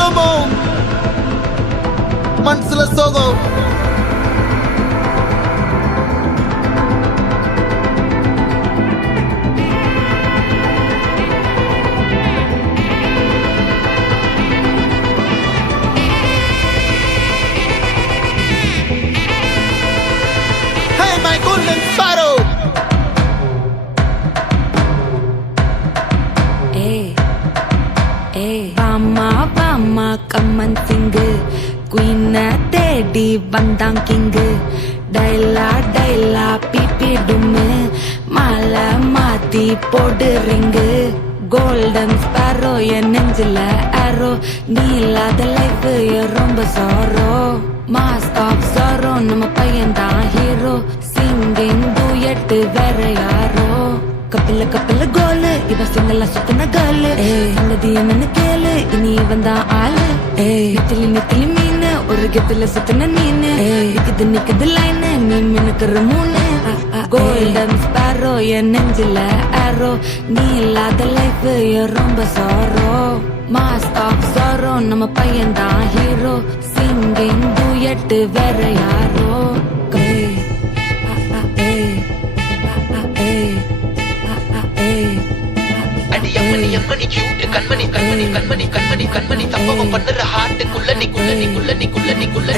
slo-mo மனசுல சோகம் கம்மன் சிங்கு குயின தேடி வந்தான் கிங்கு டைலா டைலா பிபி டும்மு மாலை மாத்தி போடு ரிங்கு கோல்டன் ஸ்பாரோ என் நெஞ்சில ஆரோ நீ இல்லாத லைஃப் ரொம்ப சாரோ மாஸ்க் ஆஃப் சாரோ நம்ம பையன் தான் ஹீரோ சிங்கிங் டூயட் வேற யாரோ கப்பில கப்பில கோலு இவ சிங்கல சுத்தின காலு சங்கதி என்னன்னு கேளு இனி வந்தான் ஆளு நெத்திலி நெத்திலி மீனு ஒரு கெத்துல சுத்தின நீனு நிக்குது லைனு நீ மினுக்குற மூணு கோல்டன் ஸ்பாரோ என் நெஞ்சில ஆரோ நீ இல்லாத லைஃப் ரொம்ப சாரோ மாஸ்க் ஆஃப் சாரோ நம்ம பையன் தான் ஹீரோ சிங்கிங் டூயட் வேற யாரோ அம்மணி கியூட் கண்மணி கண்மணி கண்மணி கண்மணி கண்மணி சம்பவம் பண்ணுற ஹார்ட்டுக்குள்ள நீ குள்ள நீ குள்ள நீ குள்ள நீ குள்ள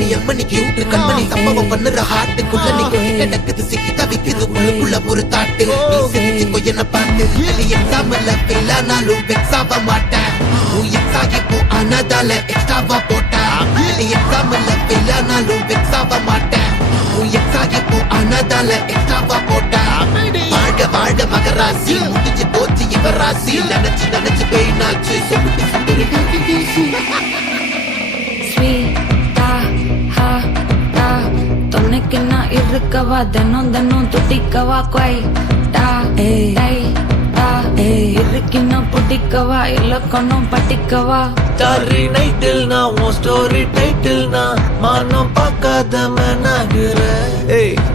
நீ அம்மணி கியூட் கண்மணி சம்பவம் பண்ணுற ஹார்ட்டுக்குள்ள நீ குள்ள நடக்குது சிக்கி தவிக்குது உள்ளுக்குள்ள ஒரு தாட்டு நீ சிரிச்சுக்கோ என்ன பார்த்து நீ எக்ஸாம்ல ஃபெயில் ஆனாலும் வெக்ஸ் ஆக மாட்டேன் உன் எக்ஸா இப்போ ஆனதால எக்ஸ்ட்ராவா போட்டேன் நீ எக்ஸாம்ல ஃபெயில் ஆனாலும் வெக்ஸ் ஆக மாட்டேன் உன் எக்ஸா இப்போ ஆனதால எக்ஸ்ட்ராவா போட்டேன் வாழ்க வாழ்க மகராசி முடிஞ்சு போச்சு இவராசி நினைச்சு நினைச்சு பெயினாச்சு சொல்லிட்டு ஸ்வீட்டா ஹா டா துணைக்கு நான் இருக்கவா தினம் தினம் துடிக்கவா குவைட்டா ஏய் இருக்கின்னா பிடிக்கவா இலக்கணம் படிக்கவா ஸ்டாரி நைட்டில் நான் உன் ஸ்டோரி டைட்டில் நான் மானம் பார்க்காத மனாகிற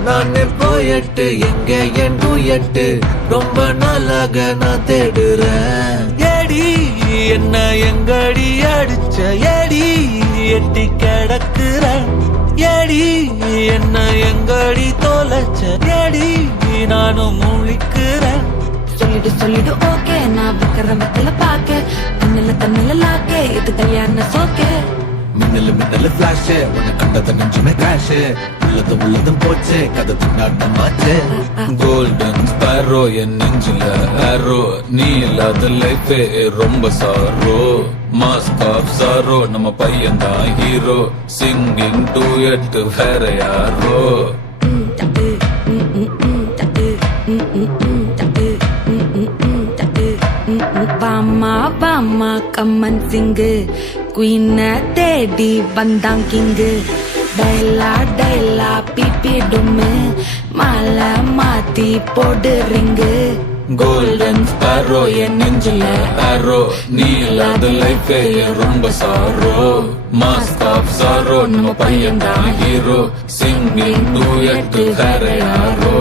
நான் போயட்டு எங்க என் டூயட்டு ரொம்ப நாளாக நான் தேடுறேன் ஏடி என்ன எங்கடி அடிச்ச ஏடி எட்டி கிடக்குற ஏடி என்ன எங்கடி தொலைச்ச ஏடி நானும் முழிக்கிறேன் சொல்லிடு ஓகே நான் வைக்கிற மத்தில பாக்க தண்ணில லாக்கே இது கல்யாண சோக்கே மின்னலு பிளாஷ் உன்னை கண்டத நெஞ்சுமே கிராஷ் உள்ளதும் போச்சு கதை திண்டாட்டமாச்சு கோல்டன் ஸ்பாரோ என் நெஞ்சில ஆரோ நீ இல்லாத லைஃபே ரொம்ப சாரோ மாஸ்க் ஆஃப் சாரோ நம்ம பையன் தான் ஹீரோ சிங்கிங் டூயட் வேற யாரோ பாமா கம்மன் சிங்கு குயின தேடி வந்தான் கிங்கு டைலா டைலா பிபி டும்மு மாலை மாத்தி போடு ரிங்கு கோல்டன் ஸ்பாரோ என் நெஞ்சில ஆரோ நீ இல்லாத லைஃபே ரொம்ப சாரோ மாஸ்க் ஆஃப் சாரோ நம்ம பையன் தான் ஹீரோ சிங்கிங் டூயட் வேற யாரோ